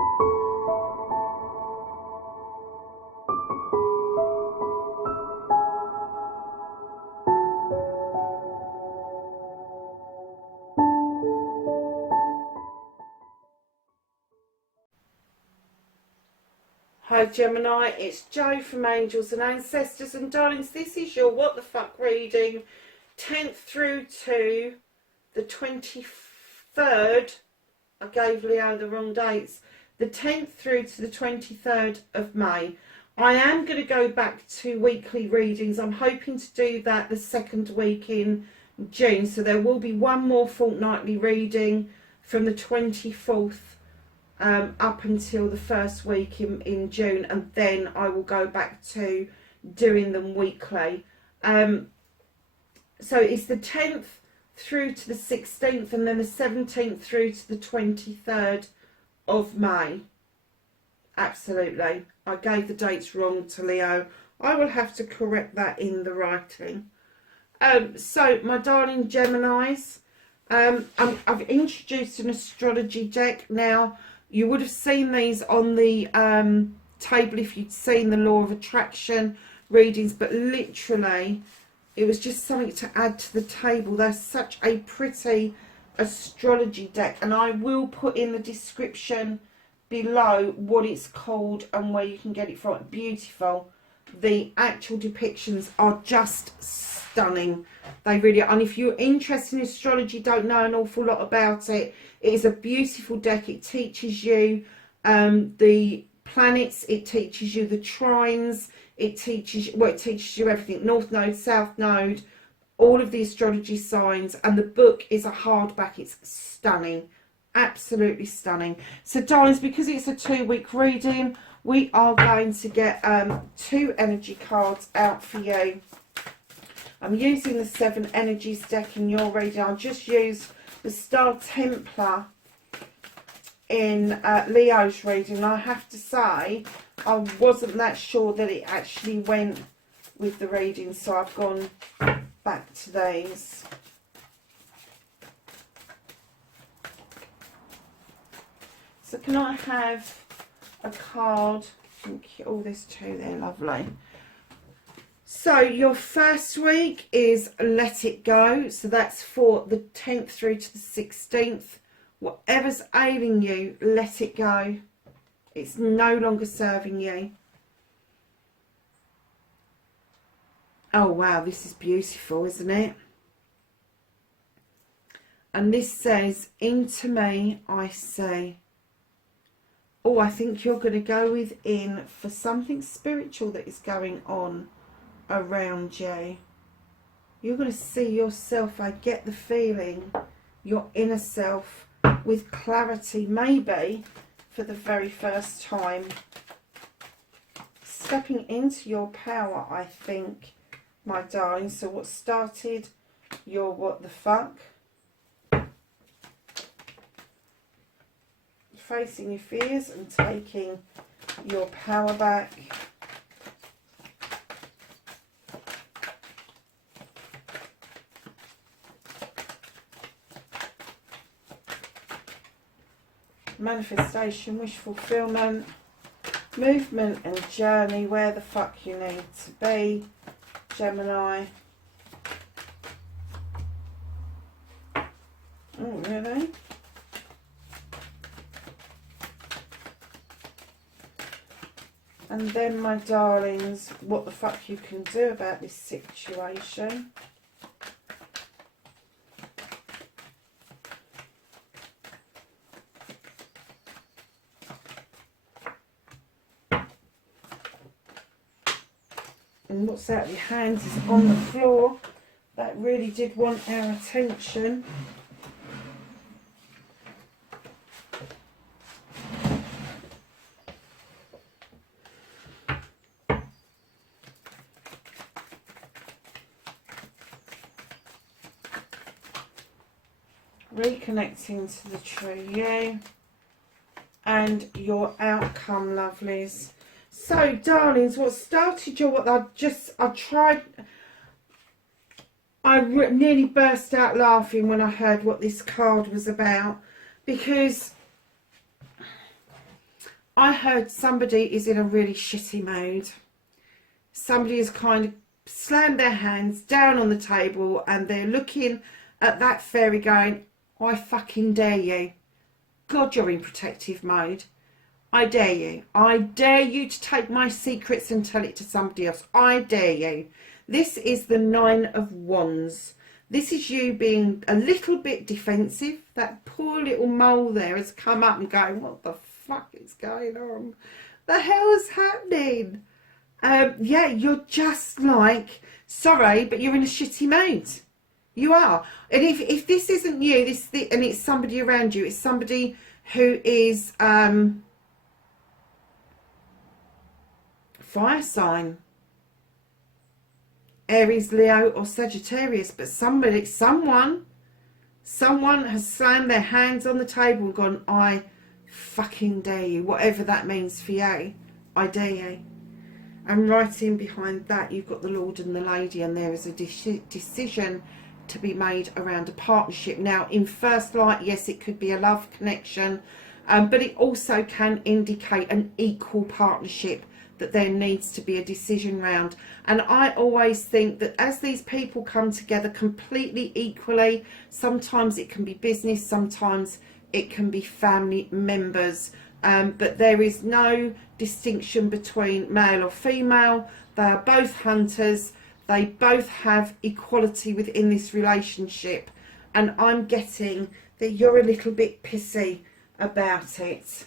Hi Gemini, it's Jo from Angels and Ancestors, and darlings, this is your what the fuck reading, 10th through to the 23rd. I gave Leo the wrong dates. The 10th through to the 23rd of May. I am going to go back to weekly readings. I'm hoping to do that the second week in June, so there will be one more fortnightly reading from the 24th up until the first week in June, and then I will go back to doing them weekly. So it's the 10th through to the 16th, and then the 17th through to the 23rd of May. Absolutely, I gave the dates wrong to Leo. I will have to correct that in the writing. So my darling Geminis, I've introduced an astrology deck. Now, you would have seen these on the table if you'd seen the law of attraction readings, but literally it was just something to add to the table. They're such a pretty astrology deck, and I will put in the description below what it's called and where you can get it from. Beautiful. The actual depictions are just stunning. They really are. And if you're interested in astrology, don't know an awful lot about it, it is a beautiful deck. It teaches you the planets, it teaches you the trines, it teaches you everything. North Node, South Node, all of the astrology signs, and the book is a hardback. It's stunning. Absolutely stunning. So darlings, because it's a 2-week reading, we are going to get 2 energy cards out for you. I'm using the 7 Energies deck in your reading. I'll just use the Star Templar in Leo's reading. I have to say, I wasn't that sure that it actually went with the reading, so I've gone back to these. So can I have a card? Thank you. Oh, there's 2 there. Lovely. So your first week is Let It Go. So that's for the 10th through to the 16th. Whatever's ailing you, let it go. It's no longer serving you. Oh wow, this is beautiful, isn't it? And this says, into me I say. Oh, I think you're going to go within for something spiritual that is going on around you. You're going to see yourself, I get the feeling, your inner self with clarity, maybe for the very first time. Stepping into your power, I think, my darling. So what started your what the fuck? Facing your fears and taking your power back. Manifestation, wish fulfillment, movement and journey, where the fuck you need to be, Gemini. Oh, really? And then, my darlings, what the fuck you can do about this situation. And what's out of your hands is on the floor. That really did want our attention. Reconnecting to the true you and your outcome, lovelies. So, darlings, what started your, I nearly burst out laughing when I heard what this card was about, because I heard somebody is in a really shitty mood. Somebody has kind of slammed their hands down on the table and they're looking at that fairy going, I fucking dare you. God, you're in protective mode. I dare you. I dare you to take my secrets and tell it to somebody else. I dare you. This is the 9 of Wands. This is you being a little bit defensive. That poor little mole there has come up and going, what the fuck is going on? The hell's happening? Yeah, you're just like, sorry, but you're in a shitty mood. You are. And if this isn't you, and it's somebody around you, it's somebody who is fire sign, Aries, Leo or Sagittarius, but someone has slammed their hands on the table and gone, I fucking dare you, whatever that means for you, I dare you. And right in behind that you've got the Lord and the Lady, and there is a decision to be made around a partnership. Now in first light, yes, it could be a love connection, but it also can indicate an equal partnership, that there needs to be a decision round. And I always think that as these people come together completely equally, sometimes it can be business, sometimes it can be family members, but there is no distinction between male or female. They are both hunters. They both have equality within this relationship, and I'm getting that you're a little bit pissy about it.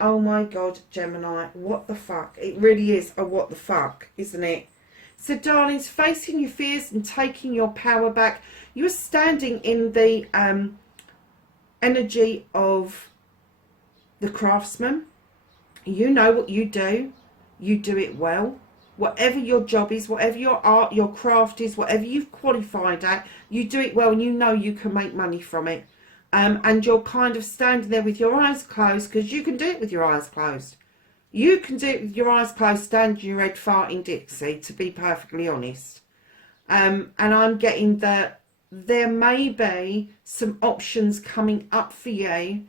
Oh my God, Gemini, what the fuck? It really is a what the fuck, isn't it? So darlings, facing your fears and taking your power back, you're standing in the energy of the craftsman. You know what you do it well. Whatever your job is, whatever your art, your craft is, whatever you've qualified at, you do it well and you know you can make money from it. And you're kind of standing there with your eyes closed, because you can do it with your eyes closed. You can do it with your eyes closed, standing in your head farting Dixie, to be perfectly honest. And I'm getting that there may be some options coming up for you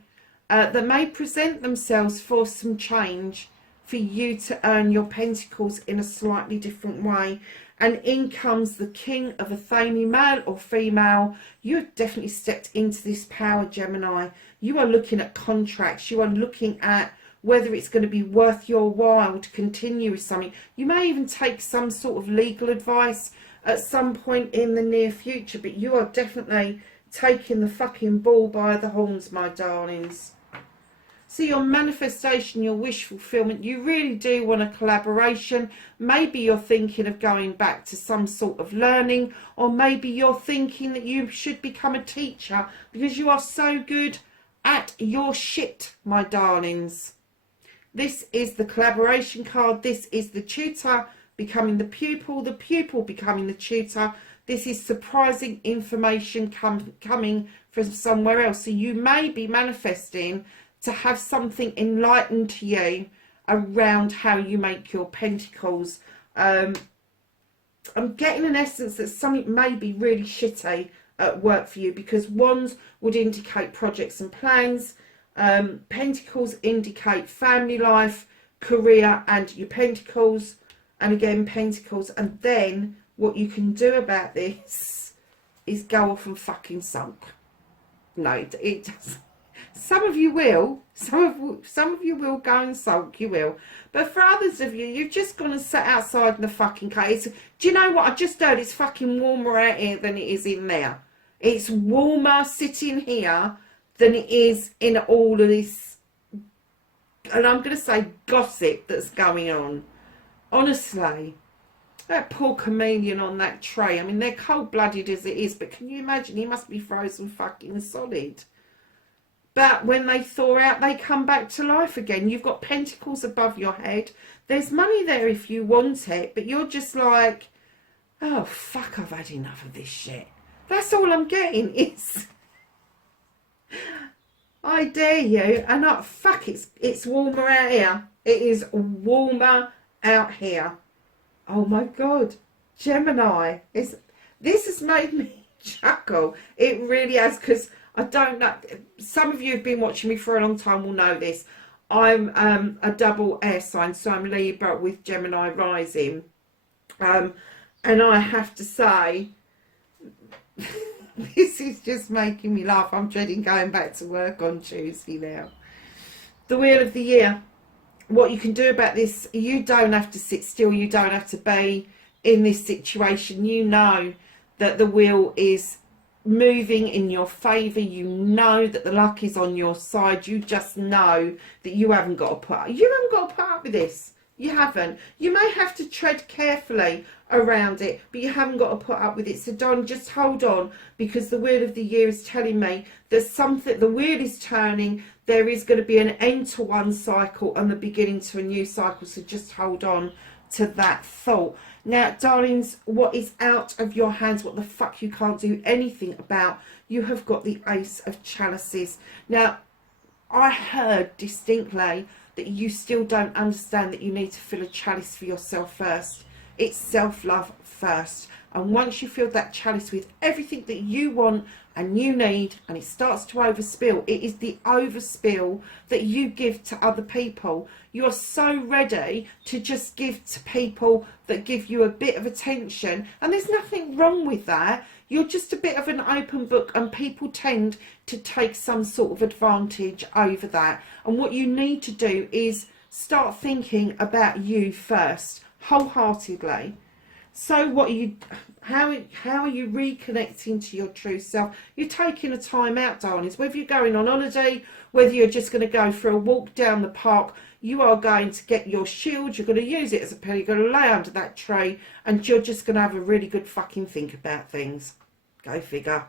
that may present themselves for some change, for you to earn your pentacles in a slightly different way. And in comes the King of Athene, male or female. You've definitely stepped into this power, Gemini. You are looking at contracts. You are looking at whether it's going to be worth your while to continue with something. You may even take some sort of legal advice at some point in the near future, but you are definitely taking the fucking bull by the horns, my darlings. So your manifestation, your wish fulfillment, you really do want a collaboration. Maybe you're thinking of going back to some sort of learning, or maybe you're thinking that you should become a teacher because you are so good at your shit, my darlings. This is the collaboration card. This is the tutor becoming the pupil becoming the tutor. This is surprising information coming from somewhere else. So you may be manifesting to have something enlightened to you around how you make your pentacles. I'm getting an essence that something may be really shitty at work for you, because wands would indicate projects and plans. Pentacles indicate family life, career, and your pentacles, and again pentacles. And then what you can do about this is go off and fucking sulk. No, it doesn't. Some of you will. Some of you will go and sulk, you will. But for others of you, you've just gone and sat outside in the fucking case. Do you know what? I just heard it's fucking warmer out here than it is in there. It's warmer sitting here than it is in all of this, and I'm going to say gossip that's going on. Honestly, that poor chameleon on that tray. I mean, they're cold-blooded as it is, but can you imagine? He must be frozen fucking solid. But when they thaw out, they come back to life again. You've got pentacles above your head. There's money there if you want it, but you're just like, oh, fuck, I've had enough of this shit. That's all I'm getting is, I dare you, and fuck, it's warmer out here. It is warmer out here. Oh my God, Gemini, this has made me chuckle. It really has, because I don't know, some of you who've been watching me for a long time will know this. I'm a double air sign, so I'm Libra with Gemini rising. And I have to say, this is just making me laugh. I'm dreading going back to work on Tuesday now. The Wheel of the Year. What you can do about this, you don't have to sit still. You don't have to be in this situation. You know that the wheel is moving in your favour. You know that the luck is on your side. You just know that you haven't got to put up with this. You haven't. You may have to tread carefully around it, but you haven't got to put up with it. So Don, just hold on, because the Wheel of the Year is telling me there's something, the wheel is turning. There is going to be an end to one cycle and the beginning to a new cycle. So just hold on to that thought. Now, darlings, what is out of your hands, what the fuck you can't do anything about, you have got the Ace of Chalices. Now, I heard distinctly that you still don't understand that you need to fill a chalice for yourself first. It's self-love first. And once you fill that chalice with everything that you want and you need, and it starts to overspill, it is the overspill that you give to other people. You're so ready to just give to people that give you a bit of attention, and there's nothing wrong with that. You're just a bit of an open book, and people tend to take some sort of advantage over that. And what you need to do is start thinking about you first, wholeheartedly. So what are you, how are you reconnecting to your true self? You're taking a time out, darlings. Whether you're going on holiday, whether you're just going to go for a walk down the park, you are going to get your shield. You're going to use it as a pillow. You're going to lay under that tree, and you're just going to have a really good fucking think about things. Go figure.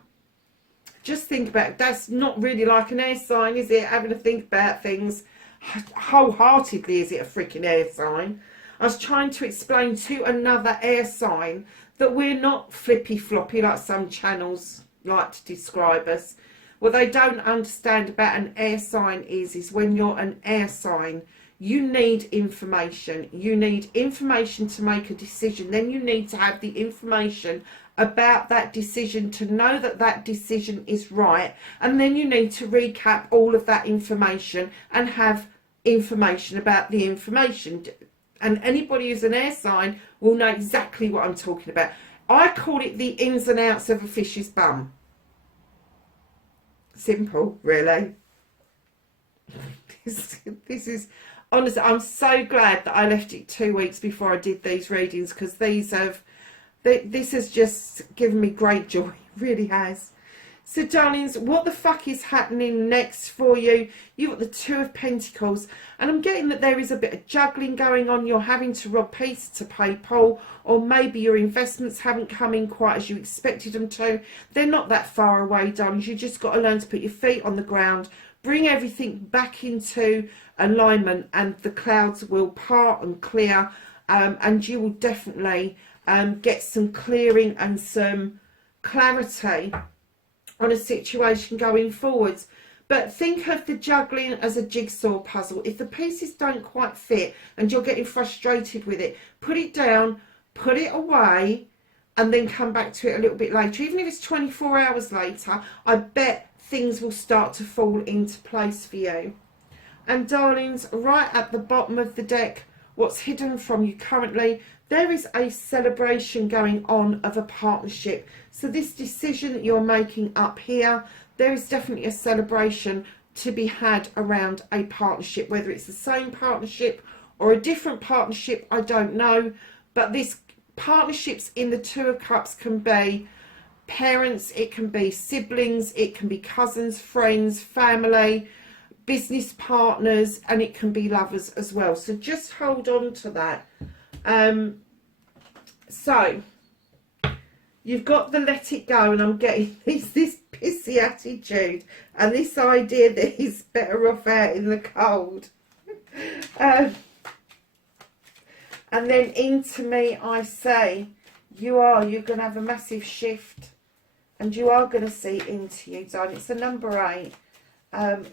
Just think about it. That's not really like an air sign, is it? Having to think about things wholeheartedly. Is it a freaking air sign? I was trying to explain to another air sign that we're not flippy floppy like some channels like to describe us. What they don't understand about an air sign is when you're an air sign, you need information. You need information to make a decision. Then you need to have the information about that decision to know that that decision is right. And then you need to recap all of that information and have information about the information. And anybody who's an air sign will know exactly what I'm talking about. I call it the ins and outs of a fish's bum. Simple, really. This is, honestly, I'm so glad that I left it 2 weeks before I did these readings, because this has just given me great joy. It really has. So, darlings, what the fuck is happening next for you? You've got the Two of Pentacles, and I'm getting that there is a bit of juggling going on. You're having to rob Peter to pay Paul, or maybe your investments haven't come in quite as you expected them to. They're not that far away, darlings. You just got to learn to put your feet on the ground, bring everything back into alignment, and the clouds will part and clear, and you will definitely get some clearing and some clarity on a situation going forwards. But think of the juggling as a jigsaw puzzle. If the pieces don't quite fit and you're getting frustrated with it, put it down, put it away, and then come back to it a little bit later. Even if it's 24 hours later, I bet things will start to fall into place for you. And darlings, right at the bottom of the deck, what's hidden from you currently, there is a celebration going on of a partnership. So this decision that you're making up here, there is definitely a celebration to be had around a partnership, whether it's the same partnership or a different partnership, I don't know. But this partnerships in the Two of Cups can be parents, it can be siblings, it can be cousins, friends, family, business partners, and it can be lovers as well. So just hold on to that. So you've got the let it go, and I'm getting this pissy attitude and this idea that he's better off out in the cold. And then into me I say, you're going to have a massive shift, and you are going to see into you, darling. It's the number 8.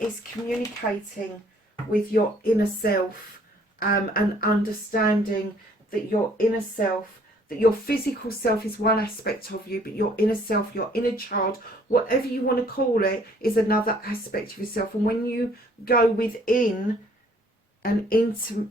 It's communicating with your inner self, and understanding that your inner self, that your physical self is one aspect of you, but your inner self, your inner child, whatever you want to call it, is another aspect of yourself. And when you go within and into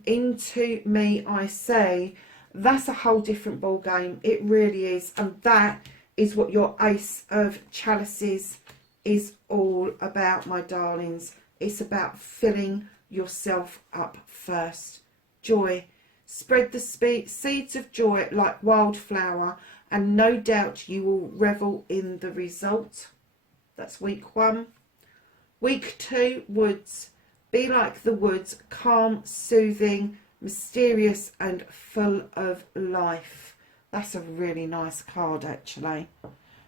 me I say, that's a whole different ball game. It really is. And that is what your Ace of Chalices is all about, my darlings. It's about filling yourself up first. Joy. Spread the seeds of joy like wildflower, and no doubt you will revel in the result. That's week 1. Week 2, woods. Be like the woods, calm, soothing, mysterious and full of life. That's a really nice card, actually.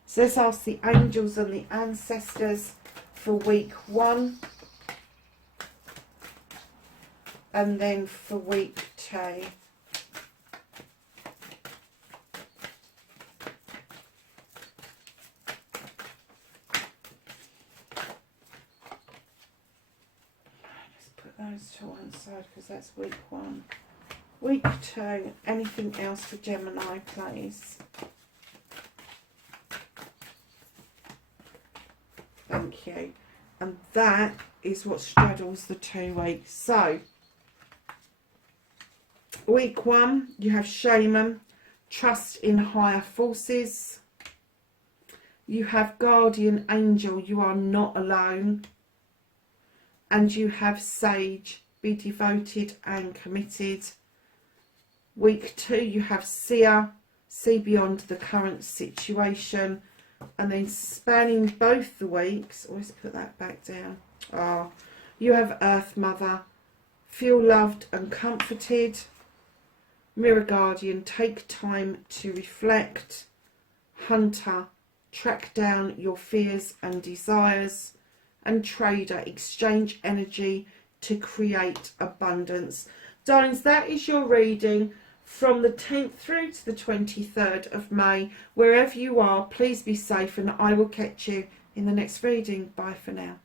So let's ask the angels and the ancestors for week 1. And then for week 2. Let's put those to one side because that's week 1. Week 2, anything else for Gemini, please? Thank you. And that is what straddles the 2 weeks. So, week 1, you have Shaman, trust in higher forces. You have Guardian Angel, you are not alone. And you have Sage, be devoted and committed. Week 2, you have Seer, see beyond the current situation. And then spanning both the weeks, always put that back down. You have Earth Mother, feel loved and comforted. Mirror Guardian, take time to reflect. Hunter, track down your fears and desires. And Trader, exchange energy to create abundance. Darlings, that is your reading from the 10th through to the 23rd of May. Wherever you are, please be safe, and I will catch you in the next reading. Bye for now.